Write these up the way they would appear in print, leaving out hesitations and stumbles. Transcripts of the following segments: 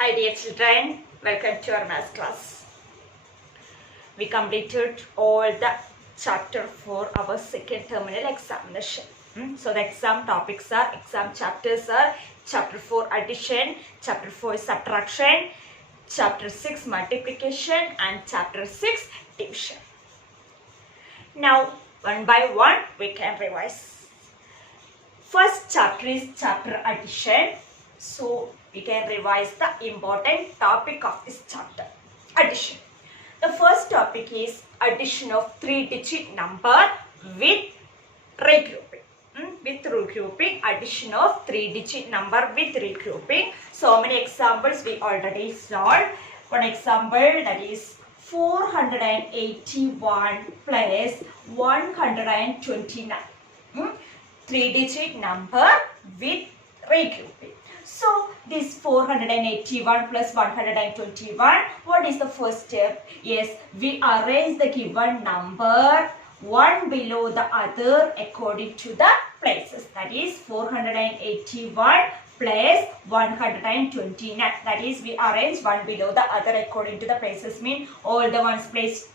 Hi dear children, welcome to our math class. We completed all the chapter for our second terminal examination. So the exam chapters are chapter 4 addition, chapter 4 subtraction, chapter 6 multiplication and chapter 6 division. Now one by one we can revise. First chapter is chapter addition. So we can revise the important topic of this chapter, addition. The first topic is addition of 3-digit number with regrouping. With regrouping, addition of 3-digit number with regrouping. So many examples we already solved. One example, that is 481 plus 129. 3-digit number with regrouping. So this 481 plus 121, what is the first step? Yes, we arrange the given number one below the other according to the places. That is 481 plus 129. That is, we arrange one below the other according to the places. Mean all the ones placed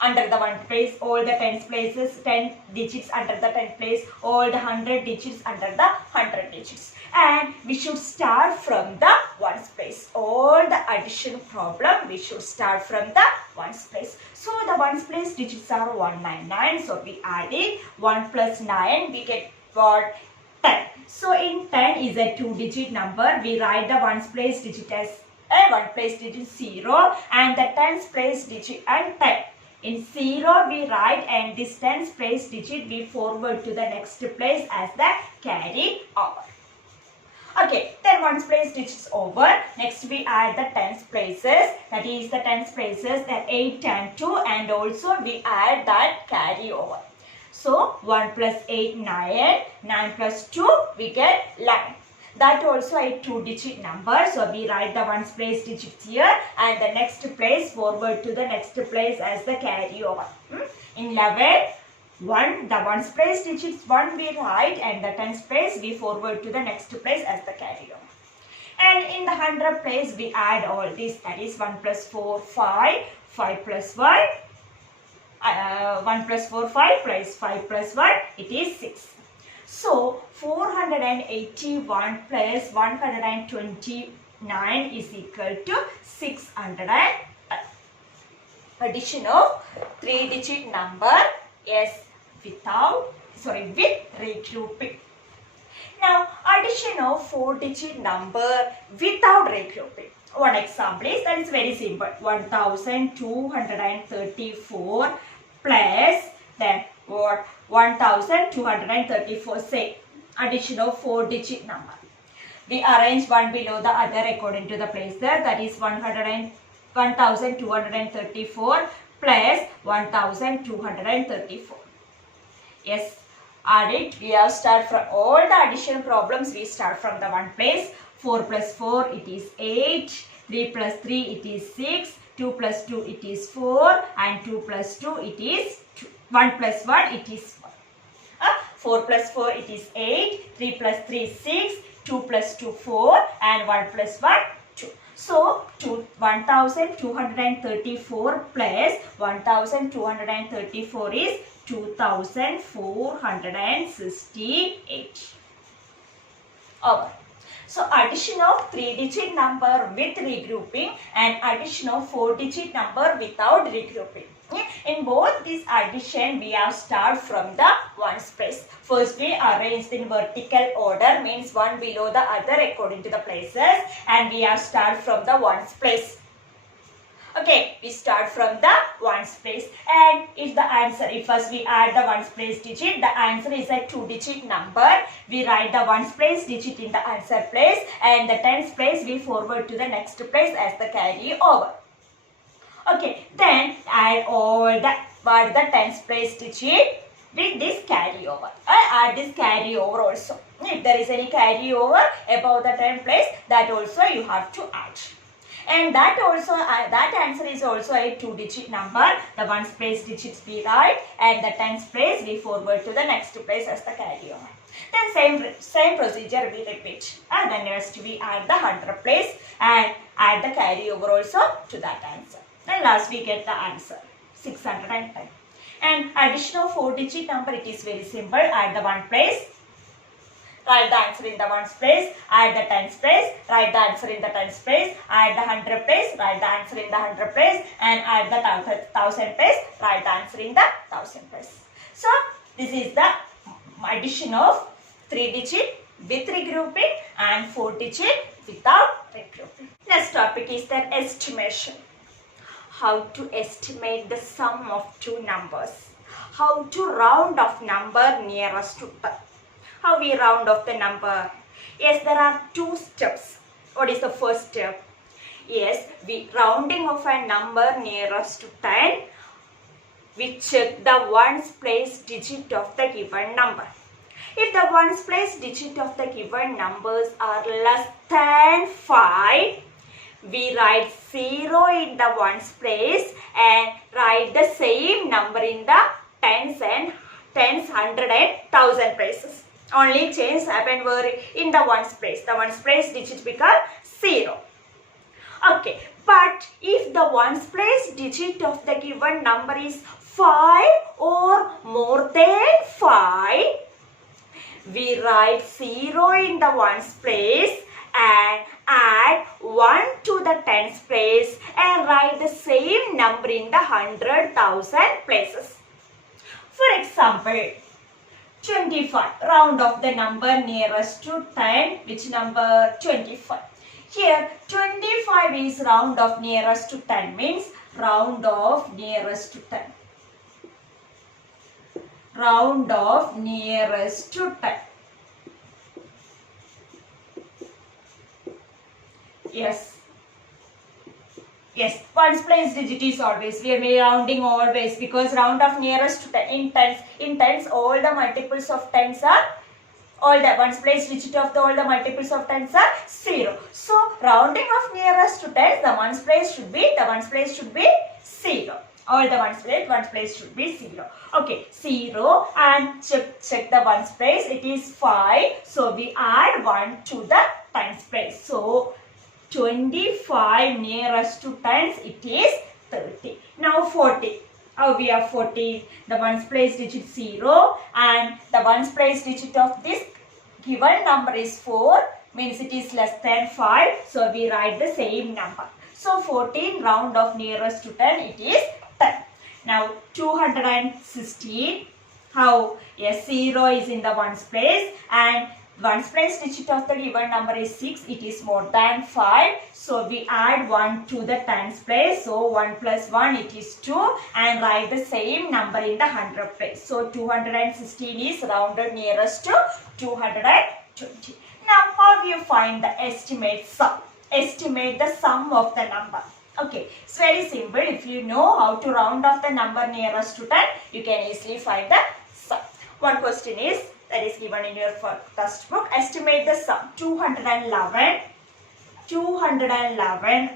under the one place, all the tens places, 10 digits under the 10 place, all the 100 digits under the 100 digits. And we should start from the ones place. All the addition problem, we should start from the ones place. So the ones place digits are 199. So we add it. 1 plus 9, we get what? 10. So in 10 is a 2-digit number. We write the ones place digit as a 1 place digit 0 and the tens place digit and 10. In 0 we write and this tens place digit we forward to the next place as the carry over. Okay, then ones place digits over. Next we add the tens places. That is the tens places, the 8 and 2, and also we add that carry over. So 1 plus 8, 9. 9 plus 2, we get 11. That also a 2-digit number. So we write the ones place digits here and the next place forward to the next place as the carry over. In 11, the ones place digits 1 we write and the tens place we forward to the next place as the carry over. And in the 100 place we add all this. That is 1 plus 4, 5. 5 plus 1. 1 plus 4, 5 plus 5 plus 1. It is 6. So 481 plus 129 is equal to 600. Addition of 3-digit number is with regrouping. Now addition of 4-digit number without regrouping. One example is, that is very simple. 1234 plus then what? 1234. Say addition of 4-digit number. We arrange one below the other according to the place there. That is 1234 plus 1234. Yes, add it. We have start from all the addition problems. We start from the one place. 4 plus 4 it is 8. 3 plus 3 it is 6. 2 plus 2 it is 4 and 2 plus 2 it is 2. 1 plus 1 it is 1. 4 plus 4 it is 8. 3 plus 3 6. 2 plus 2 4 and 1 plus 1 2. So 1234 plus 1234 is 2468. Over. So addition of 3-digit number with regrouping and addition of 4-digit number without regrouping. In both this addition, we have start from the ones place. First we arranged in vertical order, means one below the other according to the places, and we have start from the ones place. Okay, we start from the ones place, and if the answer, if first we add the ones place digit, the answer is a 2-digit number. We write the ones place digit in the answer place and the tens place we forward to the next place as the carry over. Okay, then add all the tens place digit with this carry over. I add this carry over also. If there is any carry over above the 10 place, that also you have to add. And that also that answer is also a 2-digit number. The ones place digits we write and the tens place we forward to the next place as the carry over. Then same procedure we repeat. And then next we add the 100 place and add the carryover also to that answer. Then last we get the answer 610. And addition of 4-digit number, it is very simple. Add the 1 place, write the answer in the 1's place, add the 10's place, write the answer in the 10's place, add the 100 place, write the answer in the 100 place, and add the 1000 place, write the answer in the 1000 place. So this is the addition of 3-digit with regrouping and 4-digit without regrouping. Next topic is the estimation. How to estimate the sum of two numbers. How to round off number nearest to 10. How we round off the number? Yes, there are 2 steps. What is the first step? Yes, we rounding of a number nearest to 10. We check the 1's place digit of the given number. If the 1's place digit of the given numbers are less than 5, we write 0 in the 1's place and write the same number in the tens, 100 and 1000 places. Only change happen where in the 1's place. The 1's place digit become 0. Okay, but if the 1's place digit of the given number is 5 or more than 5, we write 0 in the 1's place and add 1 to the 10's place and write the same number in the 100,000 places. For example, 25, round off the number nearest to 10, which number? 25. Here 25 is round off nearest to 10, means round off nearest to 10. Round off nearest to 10. Yes. Yes, 1's place digit is always, we are rounding always because round off nearest to 10. In tens, all the multiples of tens are, all the 1's place digit of all the multiples of tens are 0. So, rounding off nearest to 10, the 1's place should be 0. All the 1's place should be 0. Okay, 0 and check the 1's place, it is 5. So, we add 1 to the 10's place. So, 25 nearest to 10s, it is 30. Now 40. How we have 40? The 1's place digit 0 and the 1's place digit of this given number is 4, means it is less than 5. So we write the same number. So 14 round off nearest to 10, it is 10. Now 216. How? Yes, 0 is in the 1's place and 1's place digit of the given number is 6. It is more than 5. So we add 1 to the 10's place. So 1 plus 1 it is 2 and write the same number in the 100 place. So 216 is rounded nearest to 220. Now how do you find the estimate sum? Estimate the sum of the number. Okay, it's very simple. If you know how to round off the number nearest to 10, you can easily find the sum. One question is, that is given in your textbook. Estimate the sum. 211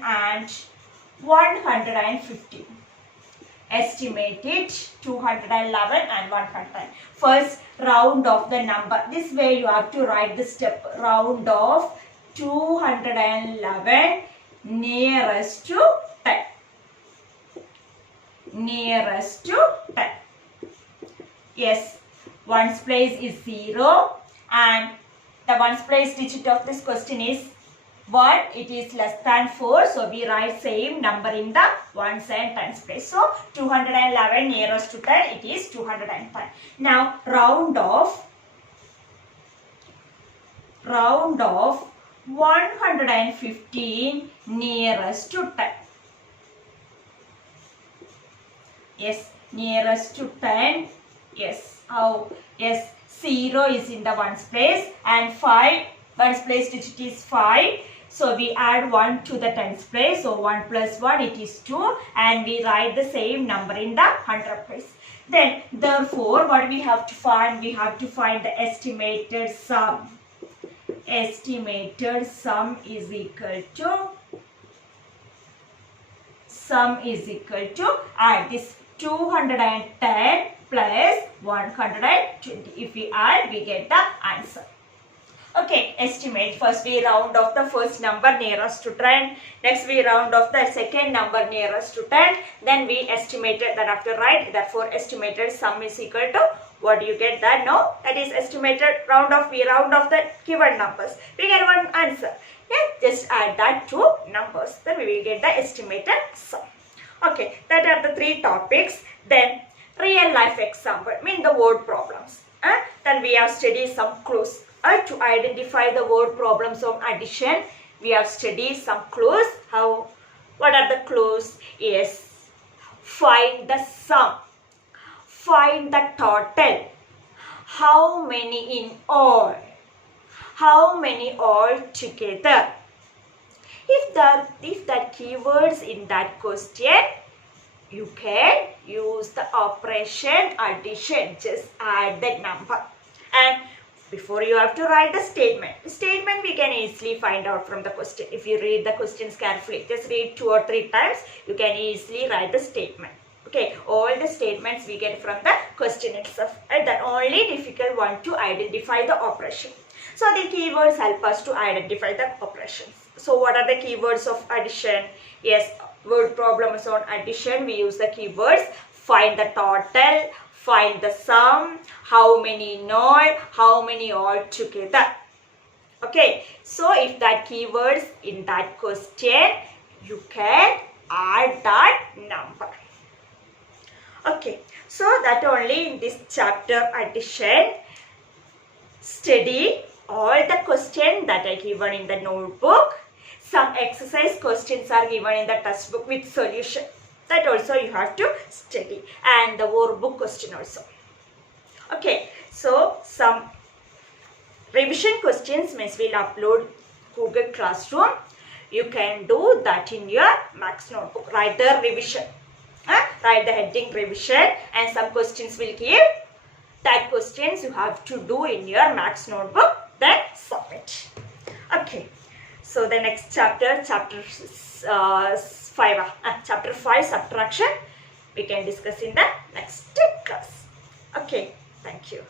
and 150. Estimate it. 211 and 100. First, round off the number. This way you have to write the step. Round off 211 nearest to 10. Nearest to 10. Yes. 1's place is 0 and the 1's place digit of this question is 1. It is less than 4. So we write same number in the 1's and 10's place. So 211 nearest to 10, it is 210. Now round off 115 nearest to 10. Yes, nearest to 10. Yes. How? Yes, 0 is in the 1's place and 1's place digit is 5. So we add 1 to the 10's place. So 1 plus 1 it is 2 and we write the same number in the 100 place. Then therefore what we have to find? We have to find the estimated sum. Estimated sum is equal to add this 210 plus 120. If we add, we get the answer. Okay, estimate. First we round off the first number nearest to 10. Next we round off the second number nearest to 10. Then we estimated that after right. Therefore estimated sum is equal to, what do you get that? No, that is estimated round off. We round off the given numbers. We get one answer. Yeah, just add that two numbers. Then we will get the estimated sum. Okay, that are the three topics. Then real life example, mean the word problems. Then we have studied some clues. To identify the word problems of addition, we have studied some clues. What are the clues? Yes, find the sum, find the total, how many in all, how many all together. If that keywords in that question, you can use the operation addition. Just add the number. And before you have to write the statement. The statement we can easily find out from the question. If you read the questions carefully, just read 2 or 3 times, you can easily write the statement. Okay, all the statements we get from the question itself. And the only difficult one to identify the operation. So the keywords help us to identify the operations. So what are the keywords of addition? Yes, word problems on addition, we use the keywords find the total, find the sum, how many in all, how many all together. Okay, so if that keywords in that question, you can add that number. Okay, so that only in this chapter addition. Study all the questions that are given in the notebook. Some exercise questions are given in the textbook with solution. That also you have to study, and the workbook question also. Okay, so some revision questions Miss will upload Google Classroom. You can do that in your Max notebook. Write the revision. Write the heading revision, and some questions will give. That questions you have to do in your Max notebook. Then submit. Okay. So the next chapter 5 subtraction, we can discuss in the next class. Okay, thank you.